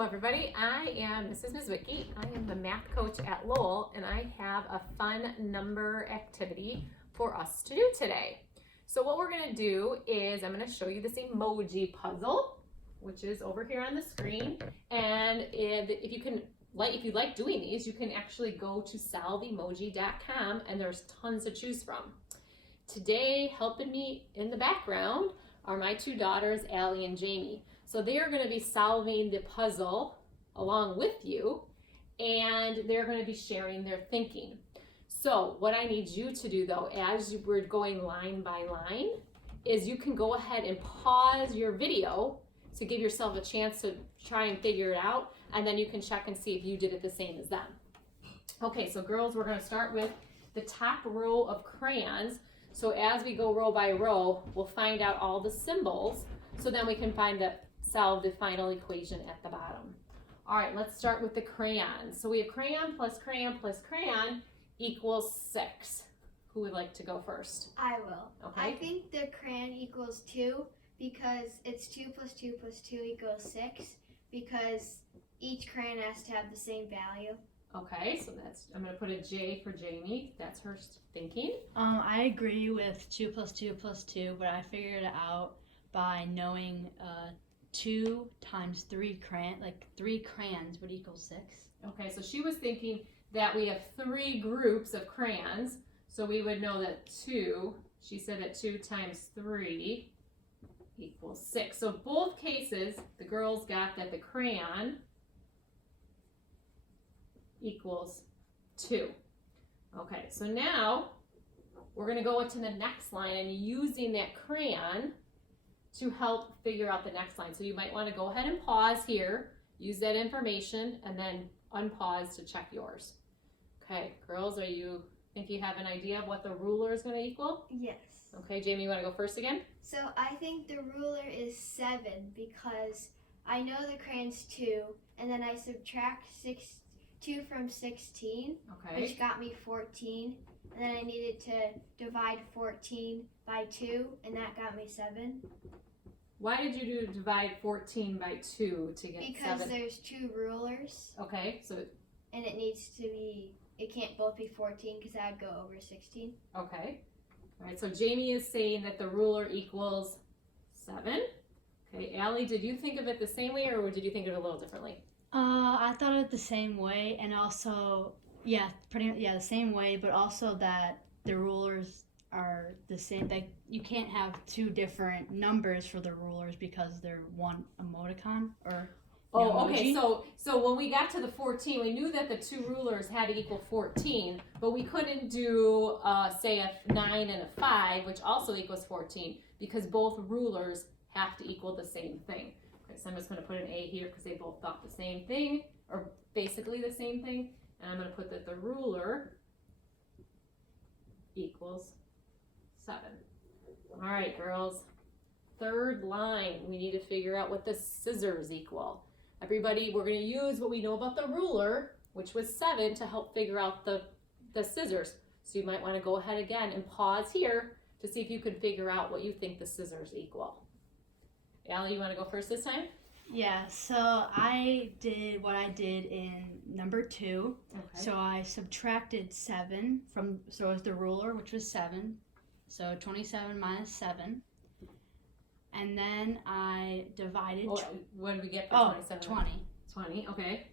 Hello everybody, I am Mrs. Mizwicki. I am the math coach at Lowell and I have a fun number activity for us to do today. So what we're going to do is I'm going to show you this emoji puzzle, which is over here on the screen. And if you like doing these, you can actually go to solveemoji.com and there's tons to choose from. Today, helping me in the background are my two daughters, Allie and Jamie. So they are going to be solving the puzzle along with you, and they're going to be sharing their thinking. So what I need you to do though, as we're going line by line, is you can go ahead and pause your video to give yourself a chance to try and figure it out, and then you can check and see if you did it the same as them. Okay, so girls, we're going to start with the top row of crayons. So as we go row by row, we'll find out all the symbols, so then we can solve the final equation at the bottom. All right, let's start with the crayons. So we have crayon plus crayon plus crayon equals 6. Who would like to go first? I will. Okay. I think the crayon equals 2 because it's 2 plus 2 plus 2 equals 6 because each crayon has to have the same value. Okay, so I'm going to put a J for Jamie. That's her thinking. I agree with 2 plus 2 plus 2, but I figured it out by knowing 2 times 3 crayons would equal 6. Okay, so she was thinking that we have 3 groups of crayons, so we would know that 2, she said that 2 times 3 equals 6. So both cases, the girls got that the crayon equals 2. Okay, so now we're going to go into the next line and using that crayon to help figure out the next line. So you might want to go ahead and pause here, use that information, and then unpause to check yours. Okay, girls, think you have an idea of what the ruler is going to equal? Yes. Okay, Jamie, you want to go first again? So I think the ruler is 7 because I know the crayon's 2, and then I subtract 2 from 16, Okay. which got me 14, and then I needed to divide 14 by 2, and that got me 7. Why did you divide 14 by 2 to get 7? Because there's 2 rulers, Okay, so, and it can't both be 14 because that would go over 16. okay. All right, so Jamie is saying that the ruler equals 7. Okay, Allie, did you think of it the same way or did you think of it a little differently? I thought of it the same way, and also, the same way, but also that the rulers are the same. Like, you can't have 2 different numbers for the rulers because they're one emoticon or Oh, okay, emoji. so when we got to the 14, we knew that the 2 rulers had to equal 14, but we couldn't do, say, a 9 and a 5, which also equals 14, because both rulers have to equal the same thing. Okay, so I'm just going to put an A here because they both thought the same thing, or basically the same thing, and I'm going to put that the ruler equals 7. All right, girls, third line, we need to figure out what the scissors equal. Everybody, we're going to use what we know about the ruler, which was 7, to help figure out the scissors. So you might want to go ahead again and pause here to see if you can figure out what you think the scissors equal. Allie, you want to go first this time? Yeah, so I did what I did in number 2. Okay. So I subtracted 7 so it was the ruler, which was 7. So 27 minus 7. And then I divided. What did we get for 27? 20. 20, okay.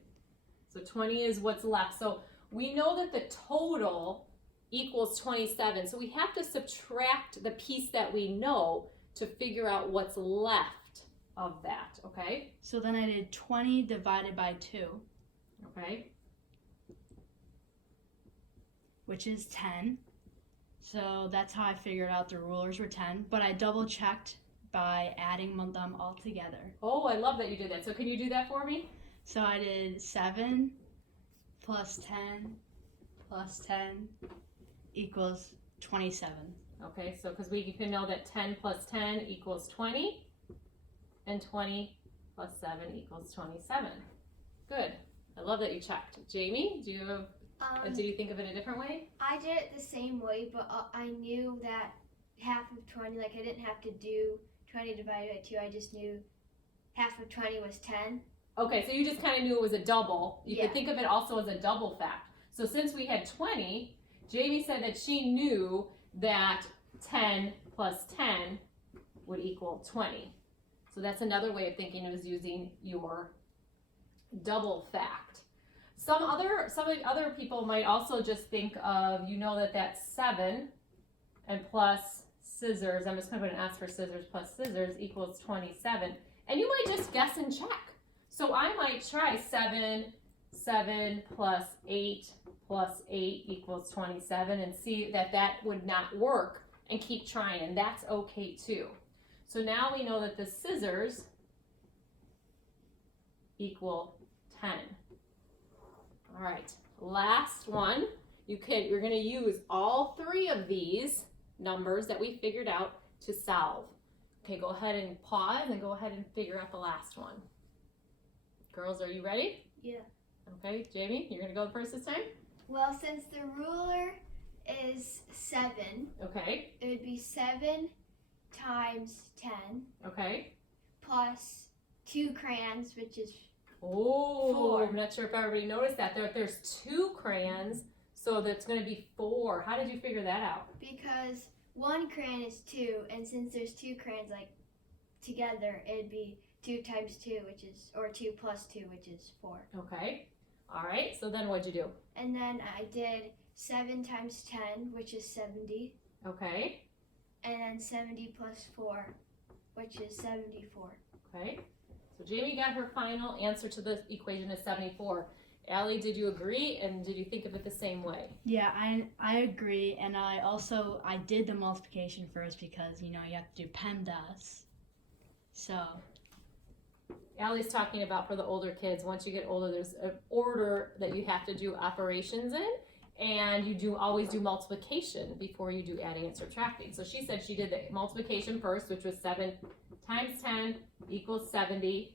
So 20 is what's left. So we know that the total equals 27. So we have to subtract the piece that we know to figure out what's left of that, okay? So then I did 20 divided by 2. Okay. Which is 10. So that's how I figured out the rulers were 10. But I double checked by adding them all together. Oh, I love that you did that. So can you do that for me? So I did 7 plus 10 plus 10 equals 27. Okay, so because we can know that 10 plus 10 equals 20, and 20 plus 7 equals 27. Good. I love that you checked. Jamie, did you think of it a different way? I did it the same way, but I knew that half of 20, like I didn't have to do 20 divided by 2, I just knew half of 20 was 10. Okay, so you just kind of knew it was a double. You Yeah. could think of it also as a double fact. So since we had 20, Jamie said that she knew that 10 plus 10 would equal 20. So that's another way of thinking, is using your double fact. Some other people might also just think of, you know, that that's 7 and plus scissors, I'm just going to put an S for scissors, plus scissors equals 27. And you might just guess and check. So I might try 7 plus 8 plus 8 equals 27 and see that that would not work and keep trying, and that's okay too. So now we know that the scissors equal 10. All right, last one. You're going to use all 3 of these numbers that we figured out to solve. Okay, go ahead and pause and go ahead and figure out the last one. Girls, are you ready? Yeah. Okay, Jamie, you're going to go first this time? Well, since the ruler is 7, Okay, it would be 7 times 10 okay. plus 2 crayons, which is Oh, 4. I'm not sure if everybody noticed that. There's 2 crayons, so that's going to be 4. How did you figure that out? because 1 crayon is 2, and since there's 2 crayons like together, it'd be 2 times 2, which is, or 2 plus 2, which is 4. Okay, all right, so then what'd you do? And then I did 7 times 10, which is 70, Okay, and then 70 plus 4, which is 74. okay. So Jamie got her final answer to the equation is 74. Allie, did you agree, and did you think of it the same way? Yeah, I agree, and I did the multiplication first because, you know, you have to do PEMDAS. So Allie's talking about for the older kids, once you get older, there's an order that you have to do operations in, and you always do multiplication before you do adding and subtracting. So she said she did the multiplication first, which was 7 times 10 equals 70,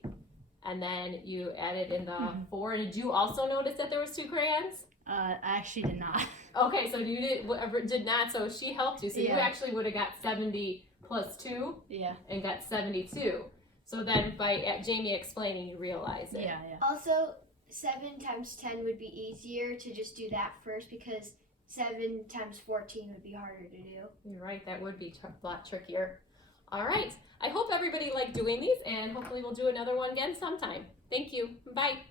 and then you added in the 4. And did you also notice that there was 2 crayons? I actually did not. Okay, so you did not, so she helped you. So you Yeah. actually would have got 70 plus 2 Yeah, and got 72. So then by Jamie explaining, you realize it. yeah. Also, 7 times 10 would be easier to just do that first because 7 times 14 would be harder to do. You're right, that would be a lot trickier. All right, I hope everybody liked doing these, and hopefully we'll do another one again sometime. Thank you. Bye.